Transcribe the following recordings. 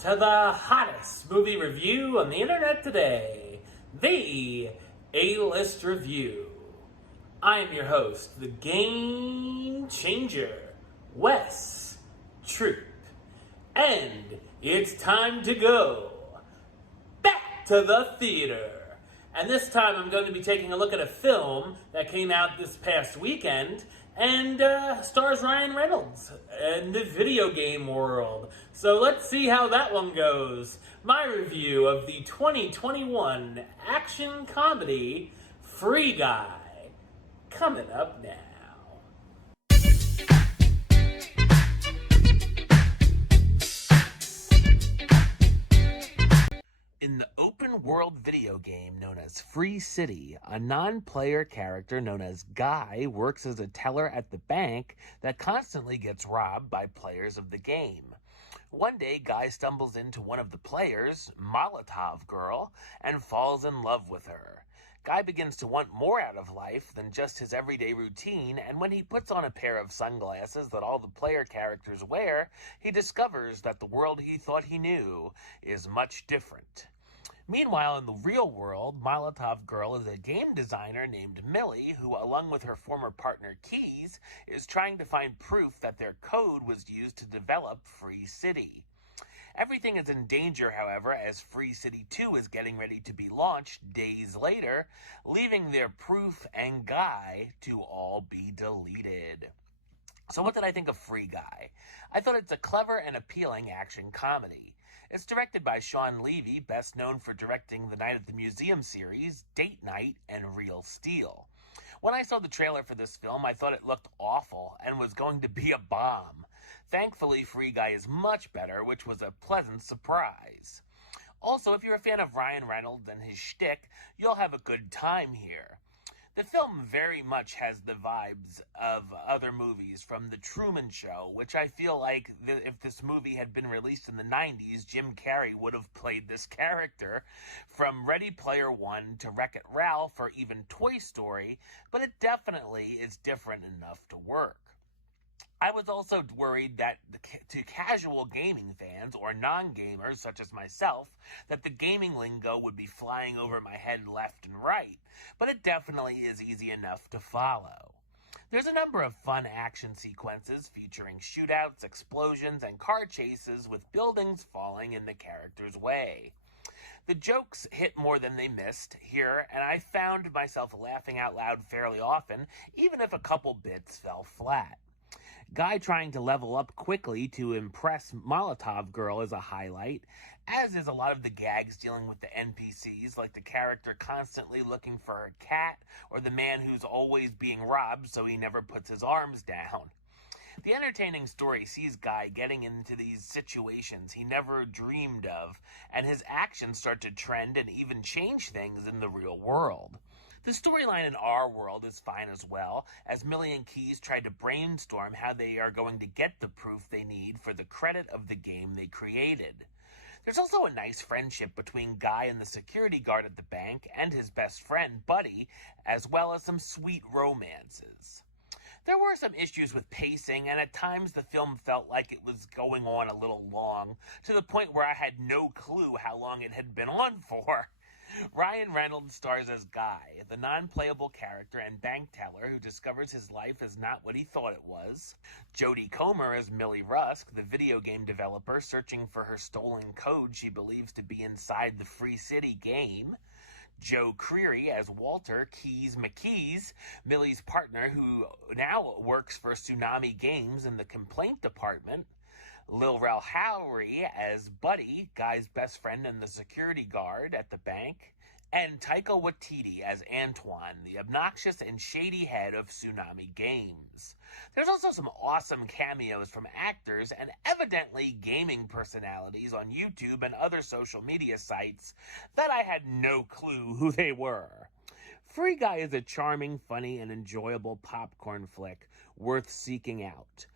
to the hottest movie review on the internet today, the A-List Review. I am your host, the Game Changer, Wes Troop. And it's time to go back to the theater. And this time I'm going to be taking a look at a film that came out this past weekend and stars Ryan Reynolds in the video game world. So let's see how that one goes. My review of the 2021 action comedy Free Guy, coming up now. In the open-world video game known as Free City, a non-player character known as Guy works as a teller at the bank that constantly gets robbed by players of the game. One day, Guy stumbles into one of the players, Molotov Girl, and falls in love with her. Guy begins to want more out of life than just his everyday routine, and when he puts on a pair of sunglasses that all the player characters wear, he discovers that the world he thought he knew is much different. Meanwhile, in the real world, Molotov Girl is a game designer named Millie who, along with her former partner Keys, is trying to find proof that their code was used to develop Free City. Everything is in danger, however, as Free City 2 is getting ready to be launched days later, leaving their proof and Guy to all be deleted. So what did I think of Free Guy? I thought it's a clever and appealing action comedy. It's directed by Shawn Levy, best known for directing the Night at the Museum series, Date Night, and Real Steel. When I saw the trailer for this film, I thought it looked awful and was going to be a bomb. Thankfully, Free Guy is much better, which was a pleasant surprise. Also, if you're a fan of Ryan Reynolds and his shtick, you'll have a good time here. The film very much has the vibes of other movies from The Truman Show, which I feel like if this movie had been released in the 90s, Jim Carrey would have played this character. From Ready Player One to Wreck-It Ralph or even Toy Story, but it definitely is different enough to work. I was also worried that to casual gaming fans or non-gamers such as myself, that the gaming lingo would be flying over my head left and right, but it definitely is easy enough to follow. There's a number of fun action sequences featuring shootouts, explosions, and car chases with buildings falling in the character's way. The jokes hit more than they missed here, and I found myself laughing out loud fairly often, even if a couple bits fell flat. Guy trying to level up quickly to impress Molotov Girl is a highlight, as is a lot of the gags dealing with the NPCs, like the character constantly looking for her cat, or the man who's always being robbed so he never puts his arms down. The entertaining story sees Guy getting into these situations he never dreamed of, and his actions start to trend and even change things in the real world. The storyline in our world is fine as well, as Millie and Keys try to brainstorm how they are going to get the proof they need for the credit of the game they created. There's also a nice friendship between Guy and the security guard at the bank and his best friend, Buddy, as well as some sweet romances. There were some issues with pacing, and at times the film felt like it was going on a little long, to the point where I had no clue how long it had been on for. Ryan Reynolds stars as Guy, the non-playable character and bank teller who discovers his life is not what he thought it was. Jodie Comer as Millie Rusk, the video game developer searching for her stolen code she believes to be inside the Free City game. Joe Creary as Walter Keys McKees, Millie's partner who now works for Tsunami Games in the complaint department. Lil Rel Howery as Buddy, Guy's best friend and the security guard at the bank. And Taika Waititi as Antoine, the obnoxious and shady head of Tsunami Games. There's also some awesome cameos from actors and evidently gaming personalities on YouTube and other social media sites that I had no clue who they were. Free Guy is a charming, funny, and enjoyable popcorn flick worth seeking out.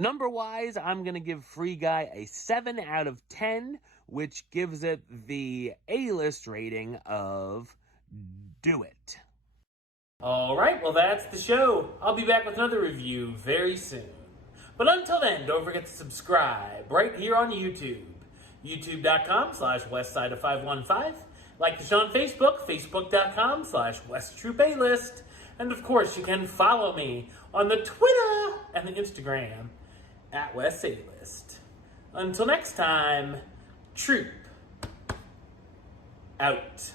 Number-wise, I'm going to give Free Guy a 7 out of 10, which gives it the A-list rating of Do It. Alright, well that's the show. I'll be back with another review very soon. But until then, don't forget to subscribe right here on YouTube. youtube.com/westside of 515. Like the show on Facebook, facebook.com/WestTroupeAlist. And of course, you can follow me on the Twitter and the Instagram at WestAlist. Until next time, Troop out.